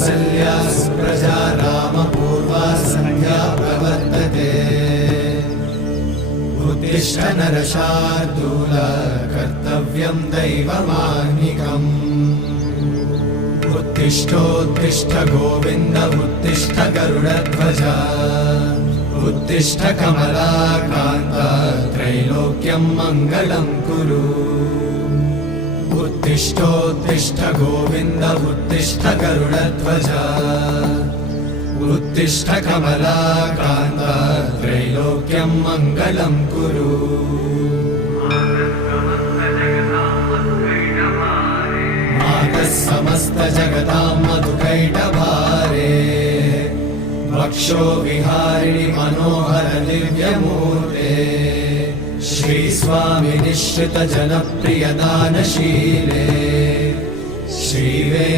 कौसल्या सुप्रजा रामपूर्वा सन्ध्या प्रवर्तते उत्तिष्ठ नरशार्दूल कर्तव्यं दैवमाह्निकम् उत्तिष्ठोत्तिष्ठ गोविन्द उत्तिष्ठ गरुडध्वज उत्तिष्ठ कमलाकान्त त्रैलोक्यं मङ्गलं कुरु उत्तिष्ठोत्तिष्ठ गोविन्द उत्तिष्ठ गरुडध्वज उत्तिष्ठ कमलाकान्त त्रैलोक्यं मङ्गलं कुरु मातः समस्त जगतां मधुकैटभारे वक्षो विहारिणि मनोहर दिव्यमूर्ते श्रीस्वामि निश्चित जनप्रिय दानशीले श्रीवे